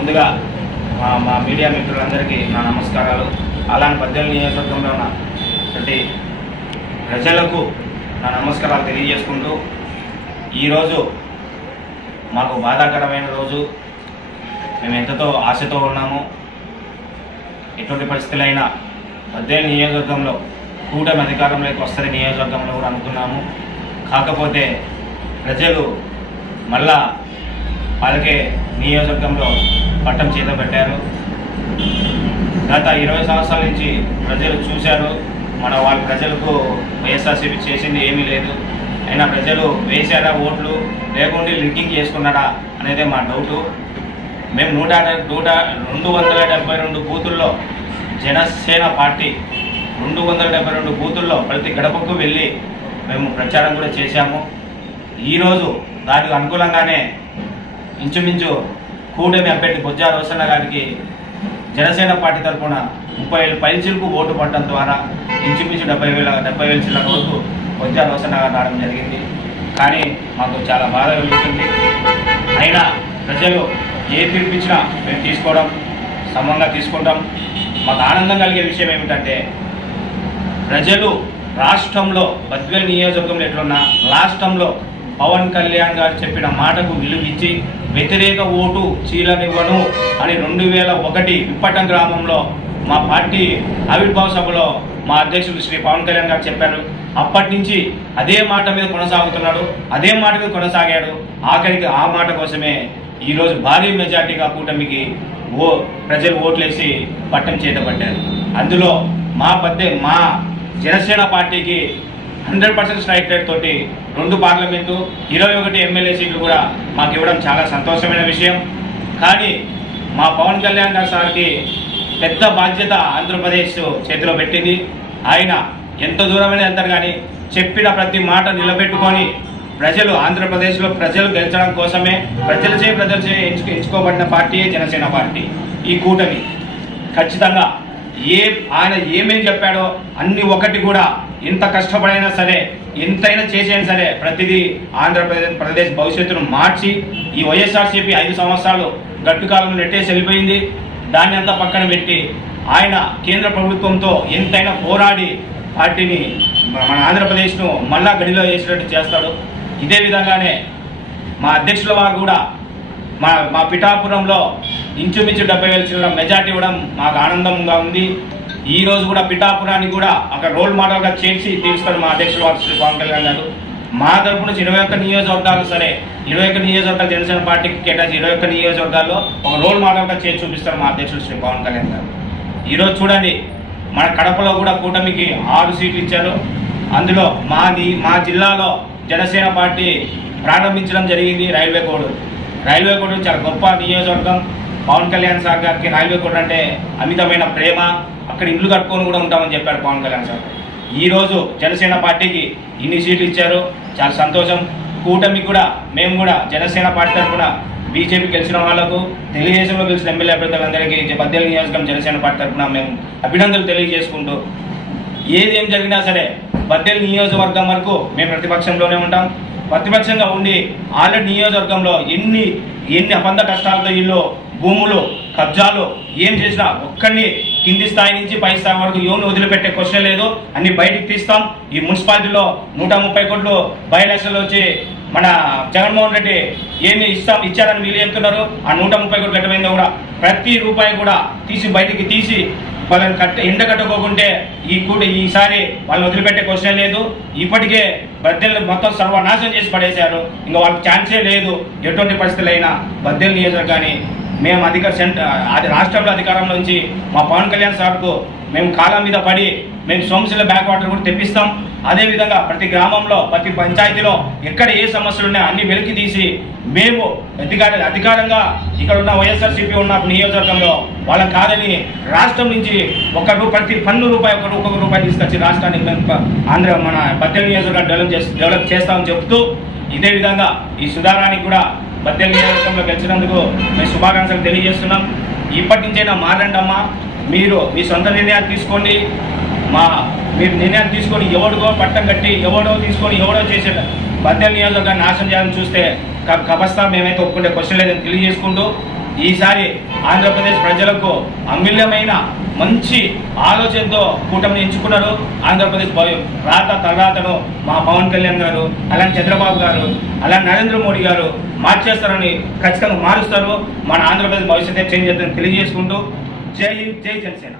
ముందుగా మా మీడియా మిత్రులందరికీ నా నమస్కారాలు. అలానే బద్వేలు నియోజకవర్గంలో ఉన్న ప్రతి ప్రజలకు నా నమస్కారాలు తెలియజేసుకుంటూ, ఈరోజు మాకు బాధాకరమైన రోజు. మేము ఎంతతో ఆశతో ఉన్నాము. ఎటువంటి పరిస్థితులైనా బద్వేలు నియోజకవర్గంలో కూటమి అధికారంలోకి వస్తుంది నియోజకవర్గంలో కూడా అనుకున్నాము. కాకపోతే ప్రజలు మళ్ళా వాళ్ళకే నియోజకవర్గంలో పట్టం చేత పెట్టారు. గత 20 సంవత్సరాల నుంచి ప్రజలు చూశారు. వాళ్ళ ప్రజలకు వైఎస్ఆర్సీపీ చేసింది ఏమీ లేదు. అయినా ప్రజలు వేశారా ఓట్లు, లేకుంటే లింకింగ్ చేసుకున్నారా అనేదే మా డౌటు. మేము 272 బూతుల్లో జనసేన పార్టీ 272 బూతుల్లో ప్రతి గడపకు వెళ్ళి మేము ప్రచారం కూడా చేశాము. ఈరోజు దానికి అనుకూలంగానే ఇంచుమించు కూటమి అభ్యర్థి బొజ్జా రోసన్న గారికి జనసేన పార్టీ తరఫున 30,000 పైచిలకు ఓటు పడటం ద్వారా ఇంచుమించు 70,000 చిల్లర ఓటు బొజ్జా రోసన్న గారు రావడం జరిగింది. కానీ మాకు చాలా బాధ కలుగుతుంది. అయినా ప్రజలు ఏ తీర్పిచ్చినా మేము తీసుకోవడం సమంగా తీసుకుంటాం. మాకు ఆనందం కలిగే విషయం ఏమిటంటే, ప్రజలు రాష్ట్రంలో బద్వేలు నియోజకవర్గంలో ఎట్లున్నా రాష్ట్రంలో పవన్ కళ్యాణ్ గారు చెప్పిన మాటకు విలువిచ్చి వ్యతిరేక ఓటు చీలనివ్వను అని 2001 విప్పటం గ్రామంలో మా పార్టీ ఆవిర్భావ సభలో మా అధ్యక్షుడు శ్రీ పవన్ కళ్యాణ్ గారు చెప్పారు. అప్పటి నుంచి అదే మాట మీద కొనసాగుతున్నాడు, అదే మాట మీద కొనసాగాడు. ఆఖరికి ఆ మాట కోసమే ఈరోజు భారీ మెజార్టీగా కూటమికి ప్రజలు ఓట్లేసి పట్టం చేతపట్టారు. అందులో మా జనసేన పార్టీకి 100% స్ట్రైక్ రేట్ తోటి 2 పార్లమెంటు 21 ఎమ్మెల్యే సీట్లు కూడా మాకు ఇవ్వడం చాలా సంతోషమైన విషయం. కానీ మా పవన్ కళ్యాణ్ గారి సార్కి పెద్ద బాధ్యత ఆంధ్రప్రదేశ్ చేతిలో పెట్టింది. ఆయన ఎంత దూరమైనా వెళ్తారు, కానీ చెప్పిన ప్రతి మాట నిలబెట్టుకొని ప్రజలు ఆంధ్రప్రదేశ్లో ప్రజలు గెలిచడం కోసమే ప్రజలచే ఎంచుకోబడిన పార్టీయే జనసేన పార్టీ. ఈ కూటమి ఖచ్చితంగా ఆయన ఏమేమి చెప్పాడో అన్ని ఒకటి కూడా ఎంత కష్టపడైనా సరే, ఎంతైనా చేసైనా సరే ప్రతిదీ ఆంధ్రప్రదేశ్ భవిష్యత్తును మార్చి, ఈ వైఎస్ఆర్సీపీ 5 సంవత్సరాలు గట్టుకాలంలో నెట్టేసి వెళ్ళిపోయింది. దాన్ని అంతా పక్కన పెట్టి ఆయన కేంద్ర ప్రభుత్వంతో ఎంతైనా పోరాడి పార్టీని మన ఆంధ్రప్రదేశ్ను మళ్ళా గడిలో వేసేటట్టు చేస్తాడు. ఇదే విధంగానే మా అధ్యక్షుల వారు కూడా మా పిఠాపురంలో ఇంచుమించు 70,000 చిల్లర మెజార్టీ ఇవ్వడం మాకు ఆనందంగా ఉంది. ఈ రోజు కూడా పిఠాపురాన్ని కూడా అక్కడ రోల్ మోడల్గా చేసి తీరుస్తారు మా అధ్యక్షుడు వారు శ్రీ పవన్ కళ్యాణ్ గారు. మా తరఫున 21 నియోజకవర్గాలు సరే, 21 నియోజకవర్గాలు జనసేన పార్టీకి కేటాయించి 21 నియోజకవర్గాల్లో ఒక రోల్ మోడల్గా చేసి చూపిస్తారు మా అధ్యక్షుడు శ్రీ పవన్ కళ్యాణ్ గారు. ఈరోజు చూడండి, మన కడపలో కూడా కూటమికి 6 సీట్లు ఇచ్చారు. అందులో మా జిల్లాలో జనసేన పార్టీ ప్రారంభించడం జరిగింది రైల్వే కోడ్ చాలా గొప్ప నియోజకవర్గం. పవన్ కళ్యాణ్ సార్ గారికి రైల్వే కోడ్ అంటే అమితమైన ప్రేమ. అక్కడ ఇల్లు కట్టుకొని కూడా ఉంటామని చెప్పారు పవన్ కళ్యాణ్ సార్. ఈరోజు జనసేన పార్టీకి ఇన్ని సీట్లు ఇచ్చారు, చాలా సంతోషం. కూటమికి కూడా మేము కూడా జనసేన పార్టీ తరఫున బీజేపీ గెలిచిన వాళ్లకు, తెలుగుదేశంలో గెలిచిన ఎమ్మెల్యే అభ్యర్థులందరికీ బద్వేలు నియోజకవర్గం జనసేన పార్టీ తరఫున మేము అభినందనలు తెలియజేసుకుంటూ, ఏం జరిగినా సరే బద్వేలు నియోజకవర్గం వరకు మేము ప్రతిపక్షంలోనే ఉంటాం. ప్రతిపక్షంగా ఉండి ఆల్రెడీ నియోజకవర్గంలో ఎన్ని అబంధ కష్టాలతో ఇల్లు, భూములు, కబ్జాలు ఏం చేసినా ఒక్కడిని కింది స్థాయి నుంచి పై స్థాయి వరకు ఎవరిని వదిలిపెట్టే క్వశ్చన్ లేదు. అన్ని బయటికి తీస్తాం. ఈ మున్సిపాలిటీలో 130 కోట్లు బై ఎలక్షన్లు వచ్చి మన జగన్మోహన్ రెడ్డి ఏమి ఇచ్చారని వీళ్ళు చెప్తున్నారు. ఆ 130 కోట్లు ఎట్టమైందో కూడా ప్రతి రూపాయి కూడా బయటికి తీసి వాళ్ళని ఎండకట్టుకోకుంటే ఈసారి వాళ్ళని వదిలిపెట్టే క్వశ్చన్ లేదు. ఇప్పటికే బద్వేలు మొత్తం సర్వనాశనం చేసి పడేశారు. ఇంకా వాళ్ళకి ఛాన్సే లేదు. ఎటువంటి పరిస్థితులైనా బద్వేలు నియోజకవర్గాన్ని మేము రాష్ట్రంలో అధికారంలో నుంచి మా పవన్ కళ్యాణ్ సార్కు మేము కాలం మీద పడి మేము సోమశిల బ్యాక్ వాటర్ కూడా తెప్పిస్తాం. అదేవిధంగా ప్రతి గ్రామంలో ప్రతి పంచాయతీలో ఎక్కడ ఏ సమస్యలు ఉన్నాయో అన్ని వెలికి తీసి మేము అధికారంగా ఇక్కడ ఉన్న వైఎస్ఆర్సీపీ ఉన్న నియోజకవర్గంలో వాళ్ళకి కాదని రాష్ట్రం నుంచి ప్రతి పన్ను రూపాయి ఒక్కొక్క రూపాయి తీసుకొచ్చి రాష్ట్రానికి మన బద్వేలు నియోజకవర్గం డెవలప్ చేస్తామని చెప్తూ, ఇదే విధంగా ఈ సుధారానికి కూడా బద్వేలు నియోజకవర్గంలో గెలిచినందుకు మేము శుభాకాంక్షలు తెలియజేస్తున్నాం. ఇప్పటి నుంచైనా మారండమ్మా, మీరు మీ సొంత నిర్ణయాలు తీసుకోండి. మీరు నిర్ణయాలు తీసుకొని ఎవడికో పట్టం కట్టి ఎవడో తీసుకొని ఎవడో చేసే బద్వేలు నియోజకవర్గాన్ని నాశనం చేయాలని చూస్తే కబస్తా మేమైతే ఒప్పుకుంటే క్వశ్చన్ లేదని తెలియజేసుకుంటూ, ఈసారి ఆంధ్రప్రదేశ్ ప్రజలకు అమూల్యమైన మంచి ఆలోచనతో కూటమిని ఎంచుకున్నారు. ఆంధ్రప్రదేశ్ తలరాతను మా పవన్ కళ్యాణ్ గారు, అలానే చంద్రబాబు గారు, అలానే నరేంద్ర మోడీ గారు మార్చేస్తారని, ఖచ్చితంగా మారుస్తారు. మన ఆంధ్రప్రదేశ్ భవిష్యత్తు చేంజ్ చేస్తారని తెలియజేసుకుంటూ జై హింద్, జై జనసేన.